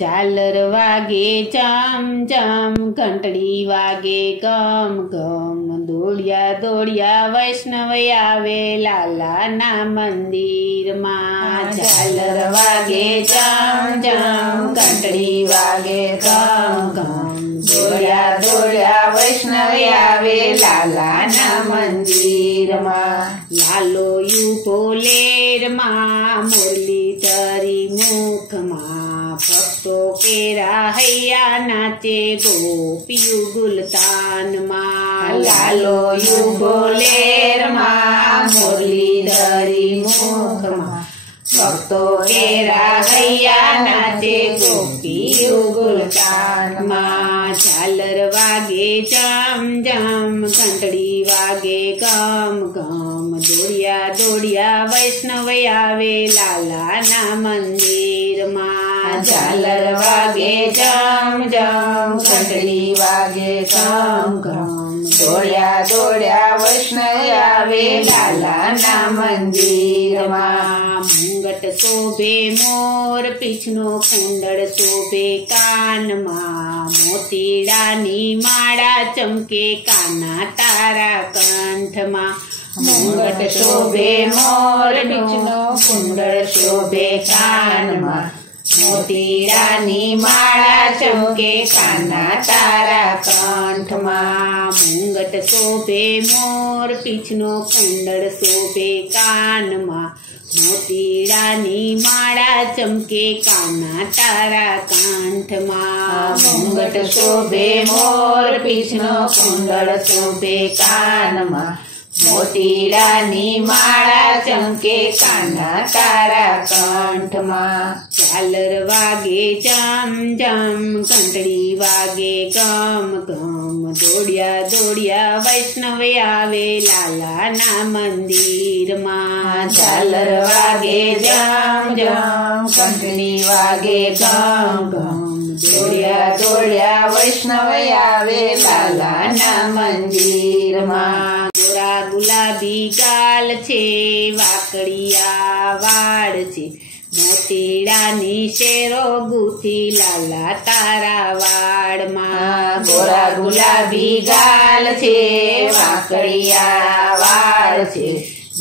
ઝાલર વાગે ચમ ચમ, ઘંટડી વાગે ગમ ગમ, દોડ્યા દોડ્યા વૈષ્ણવ આવે લાલાના મંદિરમાં. ઝાલર વાગે ચમ ચમ, ઘંટડી વાગે ગમ ગમ, દોડ્યા દોડ્યા વૈષ્ણવ આવે લાલાના મંદિરમાં. લાલો યુ લેરમાં, મુરલી તરી મુખમાં, ભક્તો કેરા હૈયા નાચે ગોપિયું ગુલતાનમાં. લાલો યુ લેરમાં, મુરલી તરી મુખમાં, ભક્તો કેરા હૈયા નાચે ગોપિયું ગુલતાનમાં. ઝાલર વાગે ચમ ચમ, ઘંટડી વાગે ગમ ગમ, દોડ્યા દોડ્યા વૈષ્ણવ આવે લાલાના મંદિરમાં. ઝાલર વાગે ચમ ચમ, ઘંટડી વાગે ગમ ગમ, દોડ્યા દોડ્યા વૈષ્ણવ આવે લાલાના મંદિરમાં. મુંગટ શોભે મોર પીછનો કુંડળ શોભે કાનમાં, મોતીડાની માળા ચમકે કાના તારા કંઠમાં. મુંગટ શોભે મોર પીછનો કુંડળ શોભે કાનમાં, મોતીડાની માળા ચમકે કાના તારા કંઠમાં. મુંગટ શોભે મોર પીછનો કુંડળ શોભે કાનમાં, મોતીડાની માળા ચમકે કાના તારા કંઠમાં. મુંગટ શોભે મોર પીછનો કુંડળ શોભે કાનમાં, મોતીડાની માળા ચમકે કાના તારા કંઠમાં. ઝાલર વાગે ચમ ચમ, ઘંટડી વાગે ગમ ગમ, દોડ્યા દોડ્યા વૈષ્ણવ આવે લાલાના મંદિરમાં. ઝાલર વાગે જમ જમ, ઘંટડી વાગે ગમ ગમ, દોડ્યા દોડ્યા વૈષ્ણવ આવે લાલાના મંદિરમાં. ગોરા ગુલાબી ગાલ છે, વાકડિયા વાળ છે, મોતીડાની શેરો ગૂંથી લાલા તારા વાળમાં. ગોરા ગુલાબી ગાલ છે, વાકડિયા વાળ છે,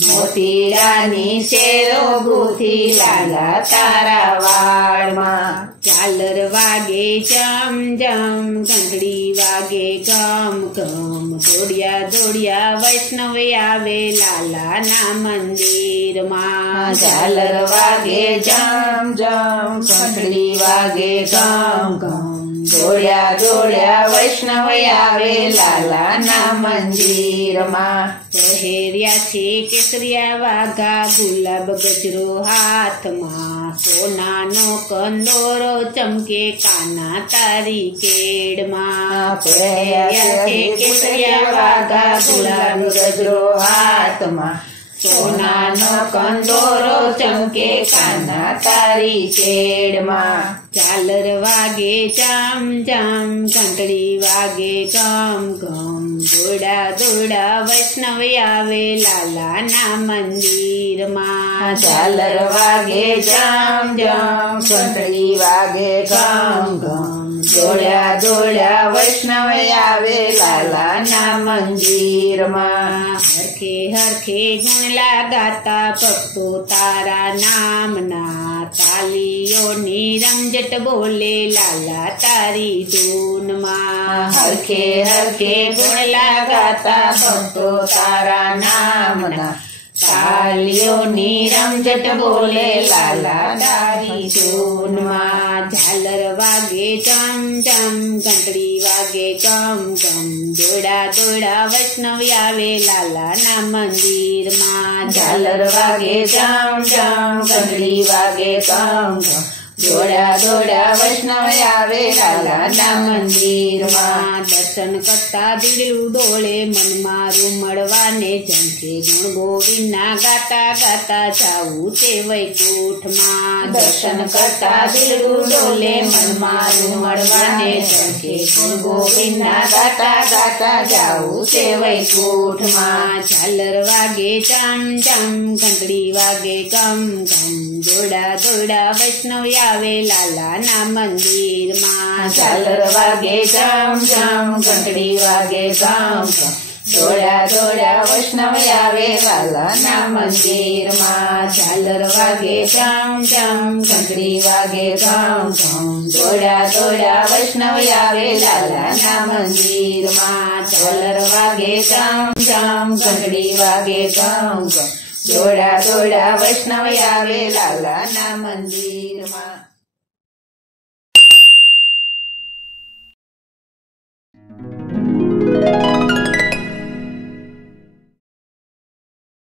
મોતીડાની શેરો ગૂંથી લાલા તારા વાળમાં. ઝાલર વાગે ચમ ચમ, ઘંટડી વાગે ગમ ગમ, દોડ્યા દોડ્યા વૈષ્ણવ આવે લાલાના મંદિરમાં. ઝાલર વાગે જમ જમ, ઘંટડી વાગે ગમ ગમ, દોડ્યા દોડ્યા વૈષ્ણવ આવે લાલાના મંદિરમાં. પહેર્યા છે કેસરિયા વાઘા, ગુલાબ ગજરો હાથમાં, સોનાનો કંદોરો ચમકે કાના તારી કેડમાં. પહેર્યા છે કેસરિયા વાઘા, ગુલાબ ગજરો હાથમાં, સોનાનો કંદોરો ચમકે કાના તારી કેડમાં. ઝાલર વાગે ચમ ચમ, ઘંટડી વાગે ગમ ગમ, દોડા દોડા વૈષ્ણવ આવે લાલાના મંદિરમાં. ઝાલર વાગે જમ જમ, ઘંટડી વાગે ગમ ગમ, દોડ્યા દોડ્યા વૈષ્ણવ આવે લાલાના મંદિરમાં. હરખે હરખે ગુણલા ગાતા ભક્તો તારા નામના, તાલીઓની રમઝટ બોલે લાલા તારી ધૂનમાં. હરખે હરખે ગુણલા ગાતા ભક્તો તારા નામના, તાલીઓની રમઝટ બોલે લાલા તારી ધૂનમાં. ઝાલર વાગે ચમ ચમ, ઘંટડી વાગે ગમ ગમ, દોડા દોડા વૈષ્ણવ આવે લાલાના મંદિરમાં. ઝાલર વાગે ચમ ચમ, ઘંટડી વાગે ગમ ગમ, દોડા દોડા વૈષ્ણવ આવે લાલાના મંદિરમાં. દર્શન કરતા દિલડું ડોળે, મનમાં રૂમડવાને જમશે, ગુણ ગોવિંદના ગાતા ગાતા જાવું તે વૈકુંઠમાં. દર્શન કરતા દિલડું ડોલે, મનમાં રૂમડવાને જમશે, ગુણ ગોવિંદના ગાતા ગાતા જાવું તે વૈકુંઠમાં. ઝાલર વાગે ચમ ચમ, ઘંટડી વાગે ગમ ગમ, દોડા દોડા વૈષ્ણવ આવે લાલાના મંદિરમાં. ઝાલર વાગે ઝમ ઝમ, ઘંટડી વાગે ઘમ ઘમ, દોડ્યા દોડ્યા વૈષ્ણવ આવે લાલાના મંદિરમાં. ઝાલર વાગે ઝમ ઝમ, ઘંટડી વાગે ઘમ ઘમ, દોડ્યા દોડ્યા વૈષ્ણવ આવે લાલાના મંદિરમાં. ઝાલર વાગે ઝમ ઝમ, ઘંટડી વાગે ઘમ ઘમ, દોડ્યા દોડ્યા વૈષ્ણવ આવે લાલાના મંદિરમાં.